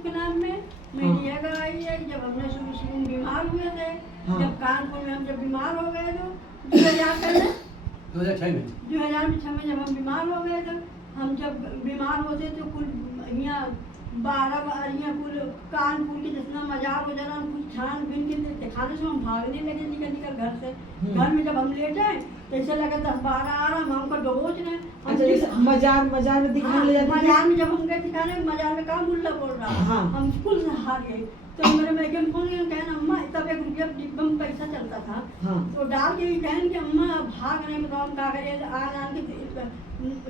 के नाम में मीडिया गवाही है। जब हमने शुरू में बीमार हुए थे, जब कानपुर में हम जब बीमार हो गए तो 2006 में जब हम बीमार हो गए थे, हम जब बीमार होते तो कुल यहाँ 12 यहाँ कुल कानपुर के जितना मजार हो जाना कुछ छान बीन के दिखाने से हम भागने लगे निकल घर से। घर में जब हम लेटे तो ऐसे लगा 10-12 आ रहा हमको डबोच रहे। अच्छा मजार में दिखाने ले जाते मजार में जब हम गए दिखाने, मजार में काम मुल्ला बोल रहा हम स्कूल से हार गए। तो मेरे मैके फोन किया, कहना अम्मा तब 1 रुपया डिब्बा में पैसा चलता था तो डाल के कहन कि अम्मा भाग रहे बताओ हम का करिए आन के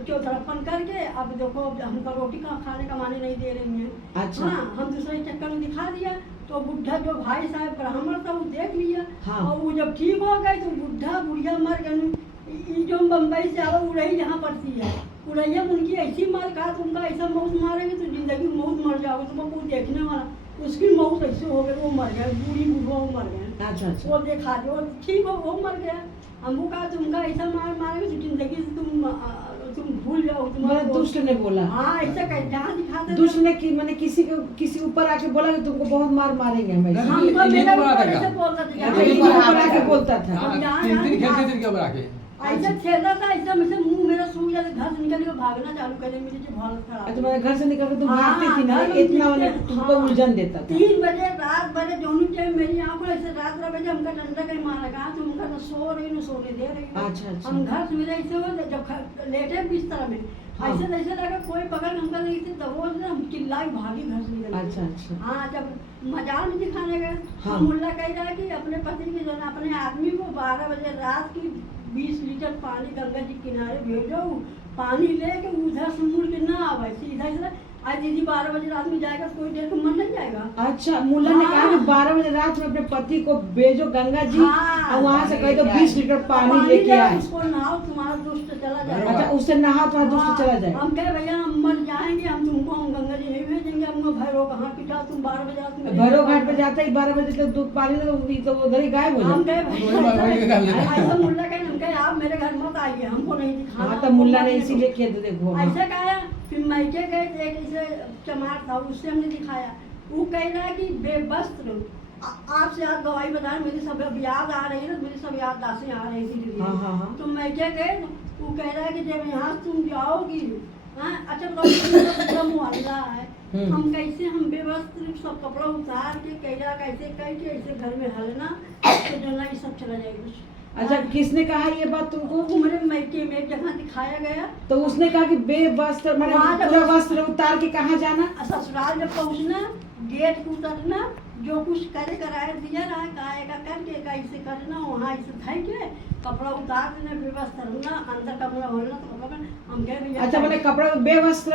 चौथरपन करके अब देखो हमको रोटी का खाने कमाने नहीं दे रही हैं। अच्छा। हाँ, हम दूसरे चक्कर में दिखा दिया तो बुढ़ा जो भाई साहब ब्राह्मण था वो देख लिया। और वो जब ठीक हो गए तो बुढ़ा बुढ़िया मर गए। जो बम्बई से आवा उड़ई यहाँ पड़ती है, उड़ैया उनकी ऐसी मार कहा तुमका ऐसा मौत मारेंगे तो जिंदगी में मौत मर जाओगे। तुमको देखने वाला उसकी मौत ऐसे हो गई, वो मर गए, बूढ़ी बूढ़ा वो मर गए। अच्छा। वो देखा जो ठीक हो वो मर गया। हमको कहा तुमका ऐसा मारेंगे तो जिंदगी से तुम भूल जाओ। तुम्हारा दुष्ट ने बोला? हाँ, ऐसा कह जहाँ दिखाते दुष्ट ने कि मैंने किसी ऊपर आके बोला कि तुमको बहुत मारेंगे हम। हमको मेरा ऊपर ऐसे बोलता था, ऊपर आके बोलता था ऐसा छेदा था, ऐसा मुंह मेरा सूख जाता, घर से निकल के भागना चालू करे। मेरी जो हालत खराब। तुम्हारे घर से निकल के तुम भागती थी ना, इतना मैंने तुमको उलझन देता था। 3 बजे रात बजे दोनों टाइम मेरी आंखों ऐसे रात बजे हमका डंडा कहीं मारा कहा तुमका न सो रही न सोने दे रही। अच्छा। हम घर से मेरे ऐसे हो जब लेटे बिस्तर में ऐसे ऐसे लगा कोई पकड़ हमका नहीं थे दबोच ने हम चिल्लाई भागी घर से निकल। अच्छा। हाँ, जब मजार में दिखाने गए मुल्ला कह रहा है कि अपने पति की जो अपने आदमी को 12 बजे रात की 20 लीटर पानी गंगा जी किनारे भेजो, पानी लेके उधर से मुड़ के ना आवे सीधा आज दीदी 12 बजे रात में जाएगा तो कोई देर को मन नहीं जाएगा। अच्छा, मुल्ला ने कहा कि 12 बजे रात में अपने पति को भेजो गंगा जी और वहाँ से कह दो 20 लीटर पानी लेके आए। उसको नहाओ तुम्हारा दुष्ट चला जाएगा। अच्छा, उससे नहाओ तुम्हारा दुष्ट चला जाएगा। हम कहे भैया हम मर जाएंगे, हम तुमको हम गंगा जी नहीं भेजेंगे। हमको भैरव कहाँ पिटा तुम 12 बजे रात में भैरव घाट पे जाते ही 12 बजे तक दूध पानी तो उधर ही गायब हो हम जाए। ऐसा मुल्ला कहे हम कहे आप मेरे घर मत आइए, हमको नहीं दिखाना। हाँ, तो मुल्ला ने इसीलिए किया तो देखो ऐसा कहा। फिर मैके गए थे, एक चमार था उससे हमने दिखाया। वो कह रहा है कि बेवस्त्र आपसे आज गवाही बता मेरी सब याद आ रही है, मेरी सब याददाश्तें आ रही थी। तो मैके गए वो कह रहा है कि जब यहाँ तुम जाओगी अच्छा बताओ मुआवजा है हम कैसे हम बेवस्त्र सब कपड़ा उतार के कैला कैसे ऐसे घर में हलना तो जो ना ये सब चला जाएगा। अच्छा, किसने कहा ये बात तुमको? मेरे मैके में जहाँ दिखाया गया तो उसने कहा कि बेवस्त्र मतलब पूरा वस्त्र उतार के कहाँ जाना? ससुराल में पहुँचना, गेट पे उतरना, जो कुछ करे कराए दिया रहा काएगा करके कैसे करना वहाँ ऐसे धै के कपड़ा उतार देना, बेवस्त्र रहना, अंदर कपड़ा होना तो कपड़ा हम कह भैया। अच्छा, मैंने कपड़ा बेवस्त्र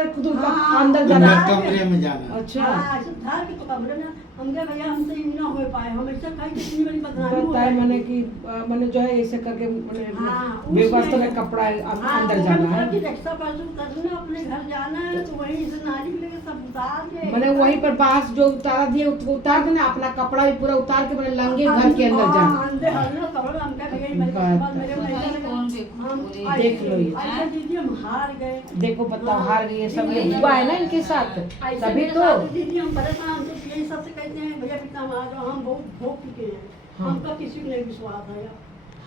अंदर जाना, कमरे में जाना। अच्छा, ऐसे धार के तो कमरे में हम कह भैया हमसे ही ना हो पाए, हम ऐसा कहीं कितनी बड़ी बदनामी बताया मैंने कि मैंने जो है ऐसे करके बेवस्त्र में कपड़ा अंदर जाना है। रिक्शा पर उतरना, अपने घर जाना है तो वहीं से नाली लेके सब उतार के मैंने वहीं पर बांस जो उतारा दिया उतार देना, अपना कपड़ा भी पूरा उतार के मैंने लंगे घर के अंदर जाना। देख लो ये, दीदी हम हार गए। देखो बताओ हार गई, सब ये हुआ है ना इनके साथ, तभी तो दीदी हम परेशान थे। यही सबसे कहते हैं भैया पिता हमारा हम बहुत भोग चुके हैं, हमका किसी को नहीं विश्वास है।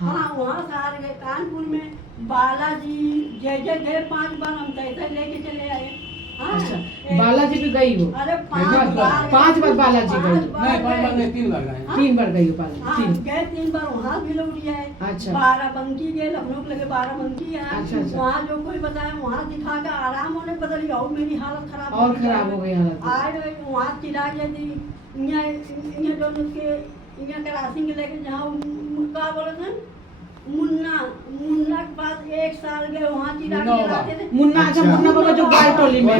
हाँ, वहाँ से हार गए। कानपुर में बालाजी जय जय गए 5 बार, हम कैसे लेके चले आए। अच्छा, बालाजी भी गई हो? अरे 5 बार बालाजी गई? 3 बार गए। 3 बार गई हो बालाजी? गए 3 बार, वहाँ भी लोग लिया है। अच्छा, 12 गए, लखनऊ के लगे 12 है। अच्छा। वहाँ जो कोई बताया वहाँ दिखा के आराम होने बदल गया और मेरी हालत खराब और खराब हो गई हालत। आज वहाँ चिरा गया थी यहाँ क्रासिंग लेके जहाँ क्या बोले थे मुन्ना के पास 1 साल गए, वहाँ चिरा थे। मुन्ना, अच्छा मुन्ना बाबा जो गाय टोली में,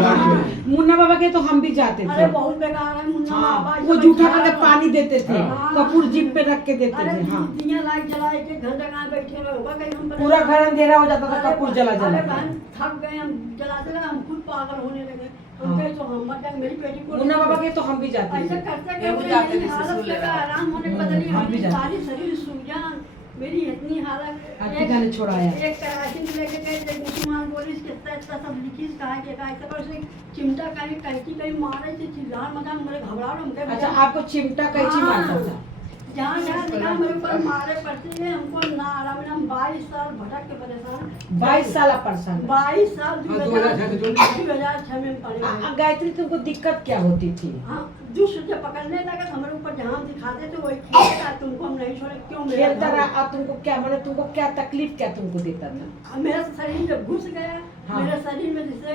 मुन्ना बाबा के तो हम भी जाते थे। अरे बहुत बेकार है मुन्ना बाबा। वो जूठा करके पानी देते थे, कपूर जीप पे रख के देते थे। हाँ, दिया लाइट जला के घंटा कहाँ बैठे होगा कहीं हम पूरा घर अंधेरा हो जाता था कपूर जला थक गए हम जलाते रहे, हम खुद पागल होने लगे। हम कहे तो हम मेरी बेटी को मुन्ना बाबा के तो हम भी जाते ऐसा थे। करते करते हालत लगा आराम होने बदली, हमारी सारी शरीर सूजन मेरी इतनी हालत। आप पिता ने छोड़ाया? एक कराची में लेके गए, एक मुसलमान पुलिस के इतना सब लिखी कहा कि ऐसा पर उसे चिमटा कहीं कैंची कहीं मारे थे, चिल्ला मचा, मेरे घबराहट। अच्छा, आपको चिमटा कैंची मारता था? जहाँ जहाँ देखा मेरे ऊपर मारे पड़ते हैं, हमको ना आराम। हम 22 साल भटक के परेशान। 22 साल आप परेशान? 22 साल 2006 में पड़े। गायत्री, तुमको दिक्कत क्या होती थी? हाँ, दुष्ट जब पकड़ने लगा तो हमारे ऊपर जहाँ दिखाते थे वही खेलता, तुमको हम नहीं छोड़े, क्यों मेरा खेलता रहा। अब तुमको क्या माने, तुमको क्या तकलीफ क्या तुमको देता था? मेरा शरीर जब घुस गया, हाँ। मेरे शरीर में जैसे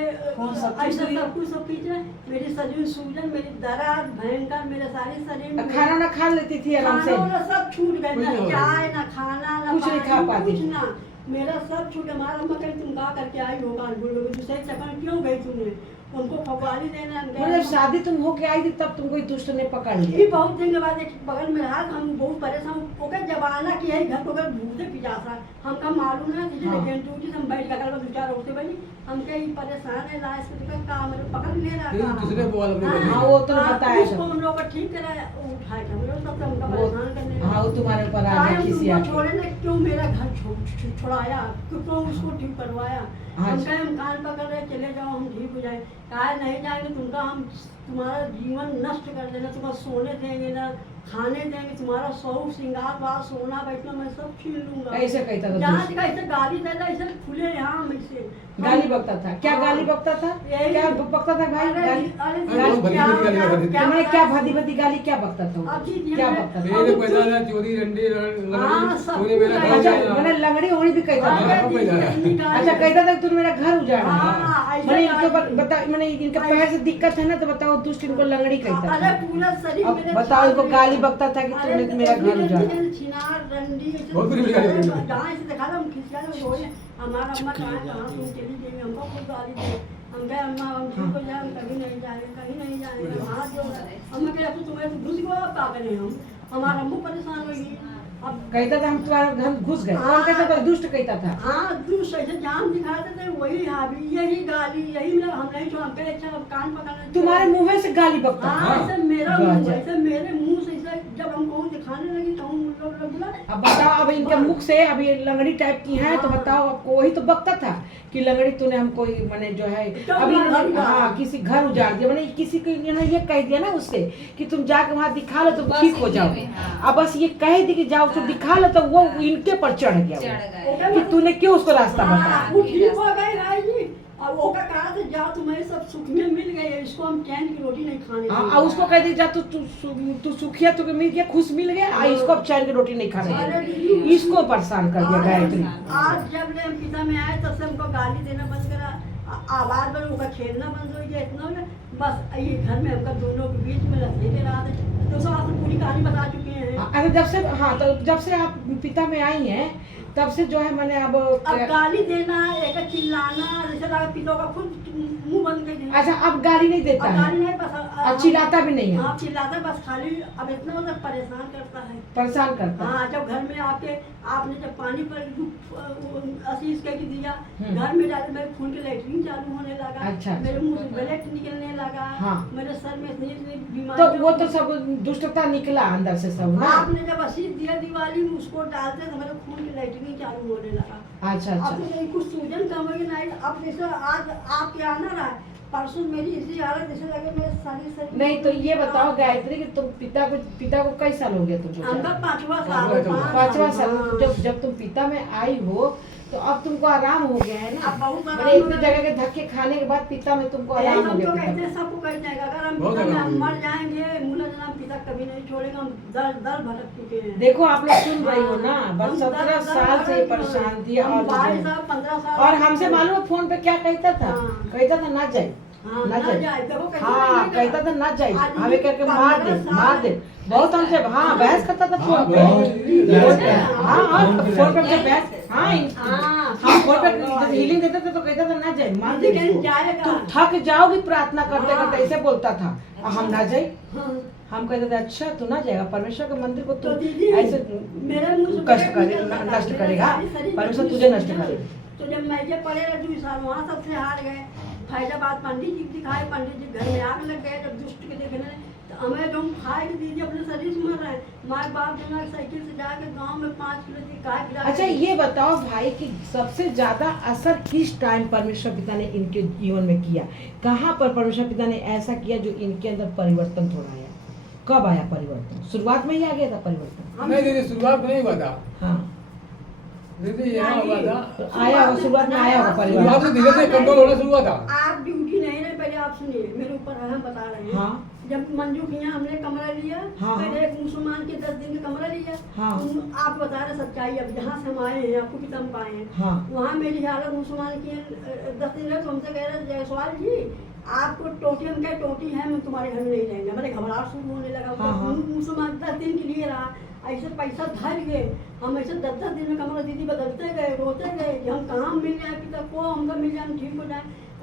ऐसा सब कुछ सब पीछे, मेरी शरीर सूजन, मेरी दर्द भयंकर, मेरे सारे शरीर में। खाना ना खा लेती थी आराम से? खाना सब छूट गए, ना चाय ना खाना ना कुछ नहीं खा पाती? कुछ ना, मेरा सब छूट। हमारा अम्मा कहीं तुम कहा करके आई हो कानपुर में, दूसरे चक्कर क्यों गई तुमने? उनको फगवाली देना। जब शादी तुम होके आई थी तब तुमको दुष्ट ने पकड़ ये लिया? बहुत दिन के बाद एक बगल में रहा, हम बहुत परेशान। ओकर जमाना की है घर को अगर भूखे पिजासा हमका मालूम ना कि हाँ। लेकिन टूटी हम बैठ के दो चार रोकते भाई हम कहीं परेशान है लाश के काम मेरे पकड़ ले रहा ये दूसरे को वाला अपने हाँ, वो तो बताया उसको हम लोग को ठीक कराया, उठाया हम लोग सब हमका वो- परेशान करने हाँ, वो तुम्हारे ऊपर आ गया किसी तुमको आके। छोड़े ना, क्यों मेरा घर छुड़ाया, क्यों उसको ठीक करवाया? हाँ हम जी। कहे हम कान पकड़ रहे चले जाओ, हम ठीक हो जाए। कहा नहीं जाएंगे, तुमका हम तुम्हारा जीवन नष्ट कर देना, तुम्हारा सोने देंगे ना खाने देंगे, तुम्हारा शौक श्रृंगार बाल सोना बैठना मैं सब छीन लूंगा। ऐसे कहता था जहाँ दोस्त? देखा ऐसे गाली देता, ऐसे खुले यहाँ ऐसे गाली बकता था? क्या हाँ। गाली बकता था? यही- क्या बकता था भाई? अरे गाली? अरे बहुत भली क्या- भली गाली क्या- बकती थी। क्या- तुम्हें क्या भादी भादी गाली क्या बकता था? अब जी- क्या बकता था? मेरे पैदा ना चोरी रंडी हाँ, सब तूने मेरा कुछ घर अच्छा, उजाड़ा। मैंने लंगड़ी ओड़ी भी कहता हाँ, था? हाँ, अच्छा, कहता था कि तूने मेरा घर उजाड़ा। हाँ, ऐसे मैंने इनके गाली- ऊपर बता, मैंने इनके पैर से दिक्कत है ना, तो बताओ दुष्ट इनको लंगड़ी कहता अरे था। पूरा शरीर अब मेरे बताओ, इनको छाप गाली में- बकता था कि अरे तुमने मेरा घर उजाड़ा? छिनार रंडी ऐसे बहुत बुरी गाली बकती थी। जहाँ ऐसे देखा ना हम खिसिया रहे रोए, हमारा अम्मा कहाँ तुम चली गई, हमको खुद गाली दी। हम कहे अम्मा हम ठीक हो जाए, हम कभी नहीं जाएंगे, कहीं नहीं जाएंगे, हम हाथ जोड़ रहे। अम्मा कहे अब तो तुम्हें तो घुस गया, अब क्या करें हम? हमारा अम्मू परेशान हो गई। अब कहता था हम तुम्हारे घर घुस गए। कौन कहता था? दुष्ट कहता था? हाँ दूसरे ऐसे जान दिखाते थे, वही हावी यही गाली यही मेरा, हम नहीं छोड़ा, हम कहे अच्छा अब कान पकड़ना। तुम्हारे मुंह से गाली बकता था? हाँ, ऐसे मेरा गजब। मुंह, ऐसे मेरे मुंह से ऐसे जब हम कहूँ दिखाने लगी तो हम लोग बोला अब बताओ, अब इनके मुख से अब ये लंगड़ी टाइप की है, तो बताओ आपको वही तो बकता था कि लंगड़ी तूने हमको मैंने जो है अभी हाँ किसी घर उजाड़ दिया, मैंने किसी को इन्होंने ये कह दिया ना उससे कि तुम जाके वहाँ दिखा लो तो ठीक हो जाओ। अब बस ये कह दी कि जाओ तो दिखा लो, तो वो इनके पर चढ़ गया वो, कि तूने क्यों उसको रास्ता बताया। हाँ, वो ठीक हो गए भाई जी। और वो का कहा था जाओ तुम्हें सब सुख में मिल गए, इसको हम चैन की रोटी नहीं खाने हाँ, देंगे। और उसको कह दी जा तू सुखिया तुके मिल गया, खुश मिल गया, और इसको अब चैन की रोटी नहीं खाने देंगे। इसको परेशान कर दिया गायत्री। आज जब ले हम पिता में आए तब से हमको गाली देना बंद करा, आवाज बंद, उनका खेलना बंद हो गया, इतना हो गया। बस ये घर में हमका दोनों के बीच में लड़ते दे रहा था। दोस्तों आपको पूरी कहानी बता चुके हैं। अरे जब से हाँ, तो जब से आप पिता में आई हैं तब से जो है मैंने अब गाली देना, एक चिल्लाना, जैसे लगा पिता का खुद मुंह बंद कर दिया। अच्छा, अब गाली नहीं देता अब है? गाली नहीं पसंद, अब चिल्लाता भी नहीं है? हाँ चिल्लाता बस खाली, अब इतना मतलब परेशान करता है। परेशान करता है? हाँ, जब घर में आपके आपने जब पानी पर आशीष कह के दिया, हम्म। घर में डाले मेरे खून के लैट्रिन चालू होने लगा। अच्छा। मेरे मुंह से ब्लड निकलने लगा। हाँ। मेरे सर में इतनी इतनी तो बीमारी। वो तो सब दुष्टता निकला अंदर से सब ना? आपने जब आशीष दिया दिवाली में उसको डालते तो मेरे खून के लैट्रिन चालू होने लगा। अच्छा अब अच्छा। तो कहीं कुछ सूजन कम हो गई नहीं, अब जैसे आज आपके आना रहा, परसों मेरी इसी हालत जैसे लगे मेरे शरीर नहीं तो ये बताओ गायत्री कि तुम पिता को कई साल हो गया तुमको? हमका 5वां साल, 5वां साल। हाँ। जब तुम पिता में आई हो तो अब तुमको आराम हो गया है ना? अब बहुत आराम मैंने हो इतनी गया। जगह के धक्के खाने के बाद पिता में तुमको यही आराम हो हम गया तो पिता कहते में। हैं, सबको कहते हैं अगर हम बहुत पिता में आराम हम हुआ। मर जाएंगे मूला जन्म पिता कभी नहीं छोड़ेगा, हम दर दर भटक चुके हैं। देखो आप लोग सुन रही हो ना, हम बस 17 दर साल से भटक परेशान थी। हम और 22 साल 15 साल और हमसे मालूम है फोन पे क्या कहता था? हाँ। कहता था ना जाए, हाँ, ना ना जाए। जाए, देखो कैसे हाँ, नहीं कहता जाए। था ना जाए, आज हमें करके मार दे 15 मार दे। बहुत हमसे हाँ बहस करता था फोन पे। बहुत। हाँ हाँ, फोन पे हमसे बहस। हाँ हाँ, हम फोन पे जब हीलिंग देते थे तो कहता था ना जाए, मार दे लेकिन इसको। जाएगा। तुम थक जाओगी प्रार्थना करते हाँ। करते, ऐसे बोलता था। और हम ना जाए, हाँ। हम कहते थे अच्छा तू ना जाएगा, परमेश्वर के मंदिर को तो तू दीदी, ऐसे मेरे मुंह से कष्ट ब्लड करे निकलता था, नष्ट मेरा करेगा, सारी शरीर परमेश्वर में तुझे नष्ट सूजन। करेगा। तो जब मैं ये पड़े रहे 2 साल वहाँ सबसे हार गए, फैजाबाद पंडित जी दिखाए, पंडित जी घर में आग लग गए, जब दुष्ट के देखने लगे, हमें जो हम खाए के दीजिए अपने शरीर से मर रहे हैं। माँ बाप जो ना साइकिल से जाके गांव में 5 किलो की गाय गिरा अच्छा ये बताओ भाई कि सबसे ज्यादा असर किस टाइम परमेश्वर पिता ने इनके जीवन में किया, कहाँ पर परमेश्वर पिता ने ऐसा किया जो इनके अंदर परिवर्तन थोड़ा आया, कब आया परिवर्तन? शुरुआत में ही आ गया था परिवर्तन? नहीं दीदी शुरुआत में नहीं हुआ था हाँ दीदी, यहाँ हुआ था तो आया होगा, शुरुआत में आया होगा शुरुआत परिवर्तन। में धीरे धीरे कंट्रोल होना शुरू हुआ था। आप ड्यूटी नहीं रहे, पहले आप सुनिए, मेरे ऊपर हम बता रहे हैं। हाँ जब मंजू के यहाँ हमने कमरा लिया, हाँ, पहले एक मुसलमान के 10 दिन का कमरा लिया। हाँ। आप बता रहे सच्चाई, अब जहाँ से हम आए हैं आपको भी हम पाए हैं। हाँ वहाँ मेरी हालत मुसलमान की 10 दिन रहे तो हमसे कह रहे जयसवाल जी आपको टोटी, हम क्या टोटी है, मैं तुम्हारे घर में नहीं रहेंगे। मैंने घबराहट शुरू होने लगा। हाँ, हाँ। मुसलमान 10 दिन के लिए रहा, ऐसे पैसा धर गए हम, ऐसे 10 दिन में कमरा दीदी बदलते गए, रोते गए कि हम कहाँ मिल जाए पिता को, हमका मिल जाए, हम ठीक हो जाए।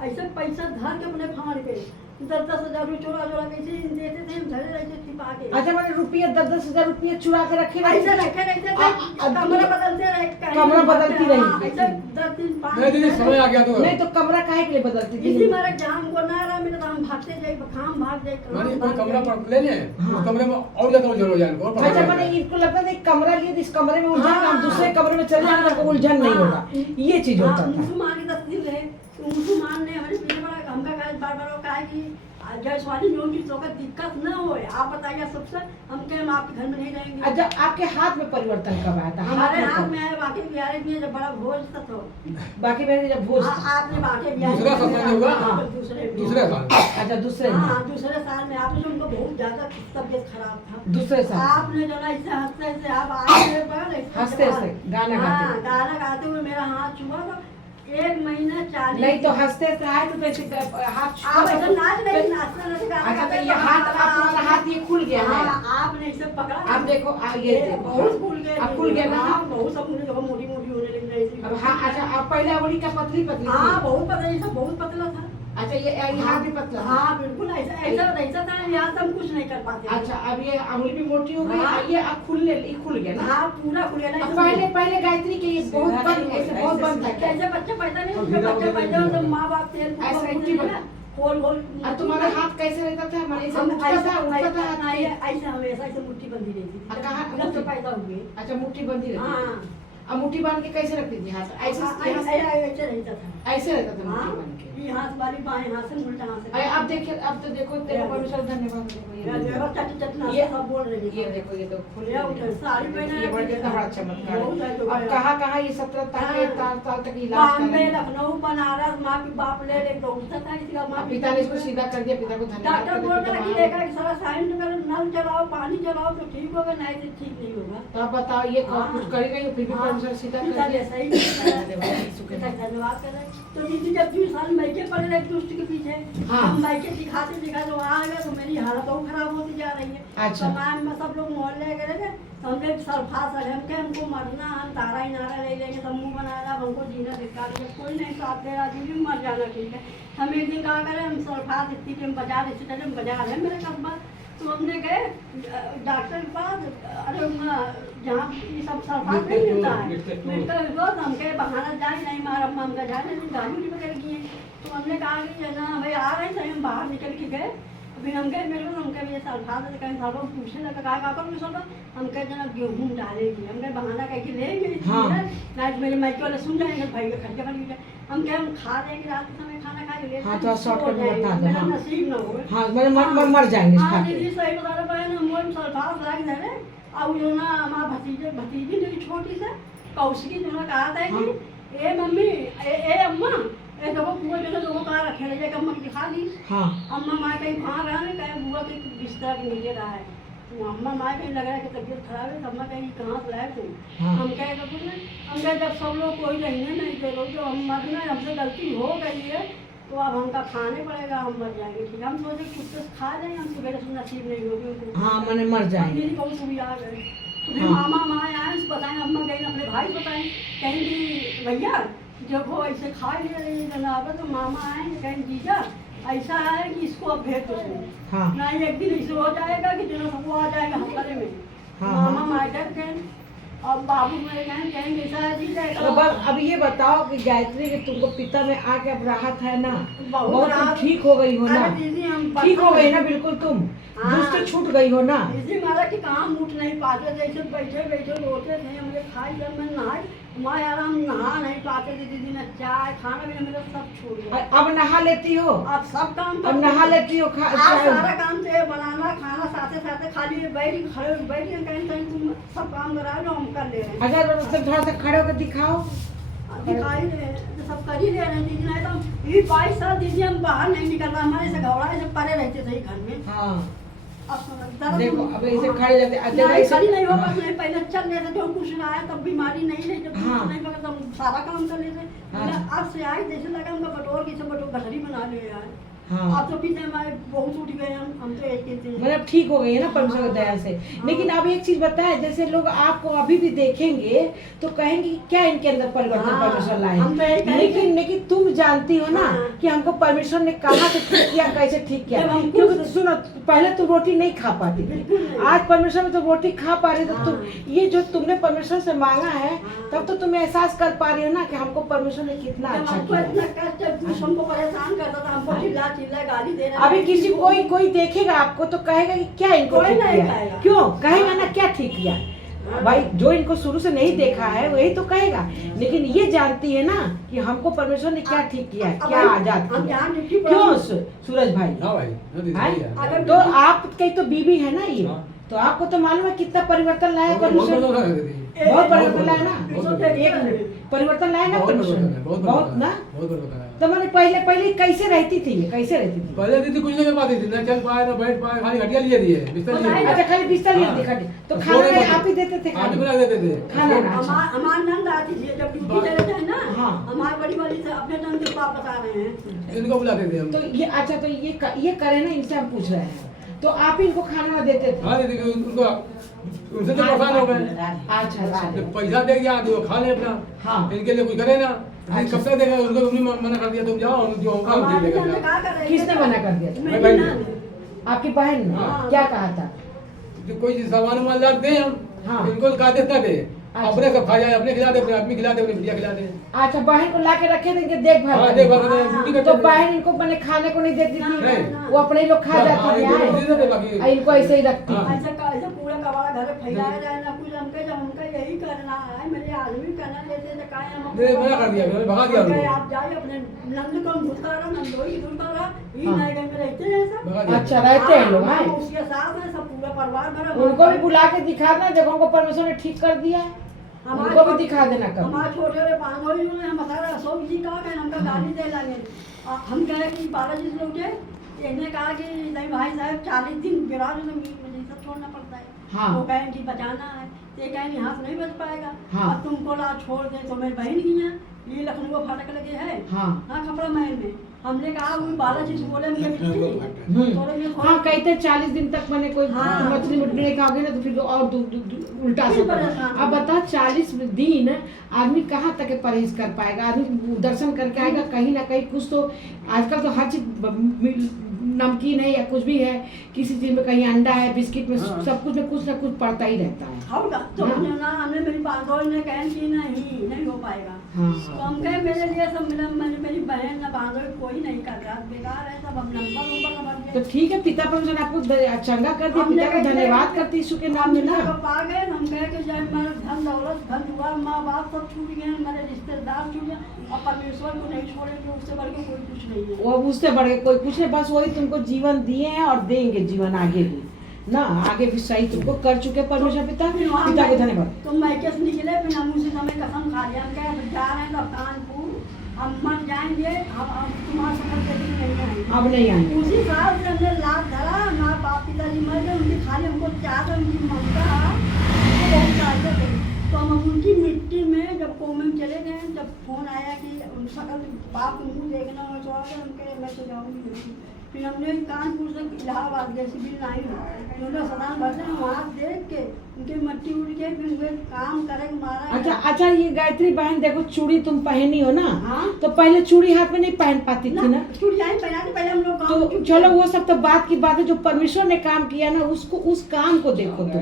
ऐसे पैसा धर के अपने फाड़ के 10-10 हजार रुपये चोरा कैसे देते थे, हम धरे रहते छिपा के। अच्छा मैंने रुपया 10-10 हजार रुपया चुरा के रखे ऐसे रखे रहते थे, कमरा बदलते रहे, कमरा बदलती रही। हाँ, ऐसे 10 दिन 5 नहीं दीदी समय आ गया तो नहीं तो कमरा काहे के लिए बदलती थी? इसी मारे जहाँ हमको ना रहा मिला तो हम भागते जाए, काम भाग जाए, मैंने काम कोई भाग कमरा जाए। पर ले लें, हाँ। उस कमरे में और ज्यादा उलझन हो जाए इनको, और अच्छा पकड़ मैंने लें। इनको लगता था एक कमरा लिया तो इस कमरे में उलझन, हाँ। हम दूसरे कमरे में चले जाएंगे तो उलझन नहीं हाँ। होगा, ये चीज होता था। मुसलमान के 10 दिन रहे तो मुसलमान ने हमारे पीछे पड़ा, हमका कहा बार बार कहा कि जयसवाली जो भी तो दिक्कत ना हो, आप बताइए सबसे, हम क्या हम आपके घर में नहीं रहेंगे। अच्छा आपके हाथ में परिवर्तन कब आया था? हमारे हाथ में आया बाकी बिहारी में जब बड़ा भोज था तो बाकी मैंने जब भोज था। आपने बाकी बिहारी दूसरा सत्संग होगा? हाँ, दूसरे दूसरे साल अच्छा दूसरे में, हाँ दूसरे साल में आपने जो उनको बहुत ज्यादा तबियत खराब था, दूसरे साल आपने जो ना ऐसे हंसते आप आए मेरे पास हंसते हंसते गाना हाँ, गाते गाना गाते हुए मेरा हाथ छुआ तो 1 महीना 40 नहीं तो हंसते हंसते आए तो ऐसे हाथ छुआ आप ऐसे तो- नाच रहे नाचते नाचते गाना अच्छा तो गाते ये हाथ आप तुम्हारा हाथ ये खुल गया है, हाँ, आपने इसे पकड़ा आप देखो ये देखो बहुत खुल गए, अब खुल गया ना? हाँ, बहुत सब मुझे देखो मोटी मोटी होने लगी ऐसी। अब हाँ अच्छा आप पहले अवड़ी का पतली पतली हाँ थी। बहुत पतला, ये सब बहुत पतला था। अच्छा ये हाथ भी पतला था। हाँ बिल्कुल ऐसा ऐसा ऐसा था, यहाँ से हम कुछ नहीं कर पाते। अच्छा अब ये अंगुली भी मोटी हो गई, हाँ। ये अब खुल गया ना? हाँ पूरा खुल गया ना। अब पहले गायत्री के ये बहुत बंद, ऐसे बहुत बंद था क्या? कैसे बच्चे पैदा नहीं, उनके बच्चे पैदा हो तो माँ बाप तेल ऐसे मुट्ठी बना। खोल खोल। और तुम्हारा हाथ कैसे रहता था? हमारे ऐसे हम उठता था हाथ के? ऐसे हमेशा ऐसे मुट्ठी बंधी रहती थी। और कहाँ- जब से पैदा हुए। अच्छा मुट्ठी बंदी रहती थी। हाँ अब मुट्ठी बांध के कैसे रखती थी हाथ? ऐसे ऐसे रहता था। ऐसे रहता था हाँ, मुट्ठी बांध के। ये हाथ वाली बाएं हाथ से उल्टा हाथ से। अरे अब देखिए, अब तो देखो तेरे परमेश्वर धन्यवाद। देखो ये देखो। चट चट ना ये- सब बोल रहे ये देखो ये तो खुल ये उठे, साड़ी पहने ये बड़ा कितना बड़ा चमत्कार बहुत है है। तो अब बड़ा। कहाँ ये 17 साल तक इलाज बॉम्बे करा। लखनऊ बनारस माँ की बाप ले ले दौड़ता था इसका माँ। अब पिता ने इसको सीधा कर दिया, पिता को धन्यवाद डॉक्टर कर बोल दिया, रहा कि पिता देखा कि सारा साइंस कर नल चलाओ पानी चलाओ तो ठीक होगा, नहीं तो ठीक नहीं होगा। तो अब बताओ ये हाँ। कुछ करेगा ये फिर भी हाँ, परमेश्वर सीधा कर पिता दिया। ने सही किया। धन्यवाद यीशु के नाम। धन्यवाद कर रहे। तो दीदी जब 2 साल मैके पड़े रहे दुष्ट के पीछे, हाँ। हम मैके दिखाते वहाँ आ गए तो मेरी हालत और खराब होती जा रही है। अच्छा। सामान में सब लोग मोहल्ले गए थे, हमने सल्फास रखे, हम के हमको मरना, हम तारा ही नारा ले लेंगे, सब मुँह बनाना, हमको जीना धिक्कार है, कोई नहीं साथ दे रहा, दीदी मर जाना ठीक है। हम एक दिन कहा करें हम सल्फास इतनी के हम बाजार इसी तरह बाजार है मेरे कस्बा, तो हमने गए डॉक्टर के पास, अरे जहाँ ये सब सल्फास नहीं मिलता है, मेडिकल स्टोर, हम कहे बहाना जाए नहीं मार अम्मा हमका जाए नहीं, गाड़ी वगैरह की है। तो हमने कहा कि है ना भाई आ रहे थे, हम बाहर निकल के गए, फिर हम गए मेरे को, हम कहे ये सल्फास है, कहीं सालों पूछने लगा कहा करो सोचा, हम कहे जना गेहूँ डालेगी, हम कहे बहाना कह के लेंगे, हाँ। नाइट मेरे माइक वाले सुन जाएंगे भाई का खर्चा बन गया, हम कहे हम खा लेंगे रात के समय खाना खा के हाँ, थोड़ा शॉर्टकट में बता दो, मेरा हाँ। नसीब न हो। हाँ मैंने मर जाएंगे हाँ खा के। दीदी सही बता रहे पाए ना, मोर सल्फास लाग जाए अब जो ना हमारा भतीजी जो छोटी से कौशिकी जो ना कहा था कि ए मम्मी ए अम्मा ए देखो बुआ जो लोगों कहाँ रखे रहे अम्मा की दिखा दी। हाँ अम्मा माँ कहीं कहाँ रहा नहीं, कहीं बुआ के बिस्तर के नीचे रहा है, तो अम्मा माँ कहीं लग रहा है कि तबीयत खराब है, तो अम्मा कहीं कहाँ से लाए तुम। हाँ। हम कहे हम कहे जब सब लोग कोई रहने नहीं दे रहे, जो हम मरना हमसे गलती हो गई है तो अब हमका खाने पड़ेगा, हम मर जाएंगे ठीक। हम सोचे कुछ तो खा जाएंगे, हम सवेरे से नसीब नहीं होगी उनको। हाँ मैंने मर जाएंगे। दीदी बहुत सुविधा आ गए, तो फिर हाँ। मामा माँ आए बताएं, अम्मा कहीं अपने भाई बताएं, कहीं कि भैया जब वो ऐसे खा ले रही जनाब, तो मामा आए कहीं जीजा ऐसा है कि इसको अब भेज दो, हाँ। ना एक दिन ऐसे हो जाएगा कि जो वो आ जाएगा हफ्ते में। हाँ, मामा हाँ। माइटर कहें और बाबू मेरे कहेंगे ऐसा है जीजा तो बस अब ये बताओ कि गायत्री के तुमको पिता में आके अब राहत है ना, बहुत तुम राहत। ठीक हो गई हो ना, अरे दीदी हम ठीक हो गई ना बिल्कुल तुम। हाँ। दुष्ट जान छूट गई हो ना। इसी मारा कि काम उठ नहीं पाते, जैसे बैठे बैठे रोते थे हमने खाई, जब मैं नहाई माँ यार हम नहा नहीं पाते थे दीदी, ने चाय खाना भी मेरा सब छोड़ गया। अब नहा लेती हो, अब सब काम अब नहा लेती हो, आज सारा काम से बनाना खाना साथे साथे, खाली बैठ खड़े बैठ के कहीं कहीं तुम सब काम करा लो, हम कर ले रहे हैं। अगर मतलब थोड़ा सा खड़े होकर दिखाओ। दिखाई दे रहे हैं, तो सब कर ही ले रहे हैं दीदी, नहीं तो ये 22 साल दीदी हम बाहर नहीं निकल रहा, हमारे से घबराए से परे रहते थे घर में। हाँ अब देखो अब ऐसे खड़े रहते, नहीं, ऐसे खड़ी नहीं हो पाती, नहीं पहले चल रहे थे, जो कुछ ना आया तब बीमारी नहीं रही, जब हाँ। कुछ नहीं पकड़ा तब सारा काम कर लेते। हाँ। अब से आई जैसे लगा उनका बटोर की सब बटोर गठरी बना ले यार। हाँ अब तो पीछे हमारे बहुत उठ गए, हम तो एक ही थे। मतलब ठीक हो गई है ना परमेश्वर की दया से। लेकिन अब एक चीज बताए, जैसे लोग आपको अभी भी देखेंगे तो कहेंगे कि क्या इनके अंदर परिवर्तन हाँ, परमेश्वर लाए हम तो यही कहेंगे। लेकिन तुम जानती हो ना हाँ। कि हमको परमेश्वर ने कहाँ से ठीक किया, कैसे ठीक किया। जब हम क्योंकि खुद- सुनो, पहले तुम रोटी नहीं खा पाती बिल्कुल थी, नहीं। आज परमेश्वर में तो रोटी खा पा रही, तो हाँ। तुम ये जो तुमने परमेश्वर से मांगा है, हाँ। तब तो तुम एहसास कर पा रही हो ना कि हमको परमेश्वर ने कितना जब अच्छा हमको किया। इतना कष्ट कुछ हमको परेशान करता था, हमको चिल्ला चिल्ला गाली दे रहा अभी किसी कोई देखेगा आपको तो कहेगा कि क्या इनको कोई ठीक नहीं किया, कहेगा। क्यों कहेगा ना क्या ठीक किया। हाँ। भाई जो इनको शुरू से नहीं देखा है वही तो कहेगा, लेकिन ये जानती है ना कि हमको परमेश्वर ने क्या ठीक किया, अब क्या हम- आजाद हम किया। जान ड्यूटी पर- क्यों सूरज भाई हाँ भाई, हाँ दीदी, हैं? सही है। अगर तो आपकी तो बीवी है ना ये, हाँ। तो आपको तो मालूम है कितना परिवर्तन लाया बहुत परमेश्वर। बदलाव है दीदी। बहुत परिवर्तन लाया ना, बहुत तो बदलाव है। एक मिनट परिवर्तन लाया ना बहुत परमेश्वर बदलाव है, ने, बहुत बहुत बदलाव ना। है, बहुत बदलाव है। तो मैंने पहले कैसे रहती थी ये, कैसे रहती थी? पहले दीदी कुछ नहीं कर पाती थी, ना चल पाए ना बैठ पाए, खाली हड्डियाँ लिए दिए, बिस्तर लिए दिए। अच्छा खाली बिस्तर लिए हाँ। दिखा तो और खाना सोने में को- आप ही देते थे आप ही खाना? बना देते थे। खाना ना, अच्छा। हमार नंद आती थी जब ड्यूटी चले जाए ना, हाँ। हमारे बड़ी वाली से अपने नंद के वापस आ रहे हैं। इनको बुलाते थे हम। तो ये अच्छा, तो ये करे ना, इनसे हम पूछ रहे हैं, तो आप ही इनको खाना देते थे? हाँ दीदी, उनको उनसे तो परेशान हो गए। अच्छा अच्छा। जब पैसा दे दिया तो वो खा ले अपना, हाँ। इनके लिए कुछ करे ना। अच्छा। कब तक देगा, उनको उन्होंने मना कर दिया, तुम जाओ, जो होगा हम हमारे देख नंद लेंगे। क्या कर रहे थे? किसने मना कर दिया था? मेरी मैं नंद। आपकी बहन ने हाँ। क्या कहा था? जो कोई चीज सामान वामान लाते हैं हम, हाँ। इनको कहा देता दे, अच्छा। अपने सब खा जाए, अपने खिला दे, अपने आदमी खिला दे, अपने बिटिया खिला दे। अच्छा बहन को ला के रखे थे इनके देखभाल हाँ, करने? देखभाल करते हैं, ड्यूटी करते तो थे। बहन इनको मैंने खाने को नहीं देती नहीं। थी, वो अपने ही लोग खा हाँ, जाती हाँ, थी, इनको हाँ? दे देते बाकी। और इनको ऐसे ही रखती हाँ। थी। ऐसे पूरा कबाड़ा घर फैलाया जाए ना कुछ, हमके जब हमका यही करना है, मेरे आदमी करना देते थे काहे हम दे, मना कर दिया, मैंने भगा दिया हमके उनको। आप जाइए अपने नंद को धुलकारा, नंदोई धुलकारा, ये हाँ। नए घर में रहते हैं सब। भगा दिया। अच्छा रहते हैं लोग, हाँ, हैं? उसके साथ है सब पूरा परिवार भरा। उनको भी बुला के दिखाना जब हमको परमेश्वर ने ठीक कर दिया है, उनको भी दिखा देना कभी। हमारे छोटे वाले पांगोई में हम बता रहे अशोक जी कहा कि हमका गाली दे लगे। हम कहे कि बालाजी से उठे, इन्हें कहा कि नहीं भाई साहब 40 दिन विराज में मुझे सब छोड़ना पड़ता है। हाँ। वो कहें कि बचाना है, तो ये कहें यहाँ से नहीं बच पाएगा। हाँ। अब तुमको ला छोड़ दे तो मेरी बहन की है, ये लखनऊ फाटक लगे है। हाँ। हाँ कपड़ा महल में हमने कहा वो बालाजी से बोले मुझे बिट्टी थोड़ा ये हाँ कहते 40 दिन तक मैंने कोई हाँ। मछली मुटली नहीं खाओगे ना तो फिर और उल्टा फिर से परेशान अब बता 40 दिन आदमी कहाँ तक परहेज कर पाएगा? आदमी दर्शन करके आएगा, कहीं ना कहीं कुछ तो आजकल तो हर चीज नमकीन है या कुछ भी है, किसी चीज में कहीं अंडा है, बिस्किट में, हाँ। सब कुछ में कुछ ना कुछ पड़ता ही रहता है। होगा तो हाँ। ना हमने मेरी बांधोई ने कहें कि नहीं हो पाएगा। हाँ। तो हम कहे मेरे लिए सब मिला, मेरी बहन ना बांधोई कोई नहीं कर रहा, बेकार है सब। हम नंबर ऊपर नंबर तो ठीक है, पिता परमेश्वर ने आपको चंगा कर दिया, पिता का धन्यवाद करते यीशु के नाम में ना। पा गए हम कहे कि जब हमारा धन दौलत धन हुआ, माँ बाप सब छूट गए, हमारे रिश्तेदार छूट गए, और परमेश्वर को नहीं छोड़ेंगे, उससे बढ़ के कोई कुछ नहीं है। वो उससे बढ़ के कोई कुछ नहीं, बस वही तुमको जीवन दिए हैं और देंगे जीवन आगे भी ना, आगे भी सही तुमको कर चुके परमेश्वर पिता पिता को धन्यवाद। तुम मैके से निकले फिर हम उसी समय कसम खा लिया, हम कहे जा रहे हैं तो कानपुर हम मर जाएंगे, हम तुम्हारा सफर कभी नहीं आएंगे। अब नहीं आएंगे। उसी साल से हमने लाभ धरा, हमारे बाप पिताजी मर गए, उनकी खाली हमको चाहते उनकी ममता हमको बहुत चाहते थे। तो हम उनकी मिट्टी में जब कोमे में चले गए, जब फोन आया कि उन सकल बाप को मुँह देखना हो तो आगे हम कहे मैं तो जाऊँगी नहीं। फिर हमने कानपुर से इलाहाबाद गए सिविल लाइन, उन्होंने सदान भर से वहाँ देख के उनकी मट्टी उड़ के फिर वे काम करे मारा। अच्छा ये गायत्री बहन देखो, चूड़ी तुम पहनी हो ना, हाँ। तो पहले चूड़ी हाथ में नहीं पहन पाती थी ना। चूड़ियाँ पहनाते पहले हम लोग काम तो चलो वो सब तो बात की बात है, जो परमेश्वर ने काम किया ना उसको, उस काम को देखो तुम।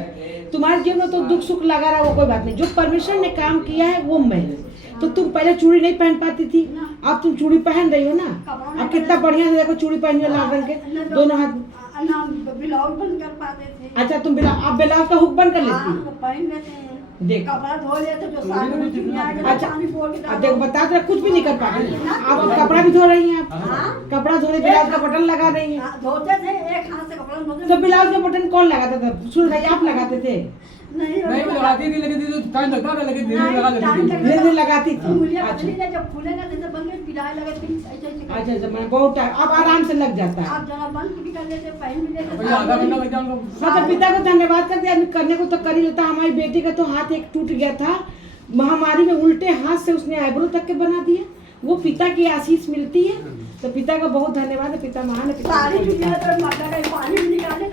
तुम्हारे जीवन में तो दुख सुख लगा रहा वो कोई बात नहीं, जो परमेश्वर ने काम किया है वो मैं। तो तुम पहले चूड़ी नहीं पहन पाती थी, अब तुम चूड़ी पहन रही हो ना। अब कितना बढ़िया से देखो चूड़ी पहन लाल रंग के दोनों हाथ। ना ब्लाउज बंद कर पाते थे। अच्छा तुम आप ब्लाउज का हुक बंद कर लेती हाँ, हो? तो पहन लेते हैं। देख। कपड़ा धो लेते जो साड़ी में चुनिया के अच्छा पानी फोड़ के अब देखो बता तो कुछ भी नहीं कर पा रही आप कपड़ा भी धो रही हैं आप हाँ। कपड़ा धोने ब्लाउज का बटन लगा रही हैं हाँ, धोते थे एक हाथ से कपड़ा धोते तो ब्लाउज का बटन कौन लगाता था सुन भाई आप लगाते थे नहीं नहीं वो लगाती थी लेकिन तो टाइम लगता था लेकिन धीरे लगा लेती थी। धीरे धीरे लगाती थी मुझे अच्छा पतली ने जब फूले ना जैसे बन गए पिराए लगे थे ऐसे ऐसे अच्छा अच्छा मैं बहुत टाइम अब आराम से लग जाता है आप जरा बंद भी कर लेते पहन भी लेते भैया आधा घंटा बचा हम लोग। मतलब पिता को धन्यवाद करते हैं, आदमी करने को तो कर ही लेता। हमारी बेटी का तो हाथ एक टूट गया था महामारी में, उल्टे हाथ से उसने आईब्रो तक के बना दिया। वो पिता की आशीष मिलती है, तो पिता का बहुत धन्यवाद है। पिता महान है, पिता सारी को कोई चुनिया नहीं तो माता का पानी भी निकाले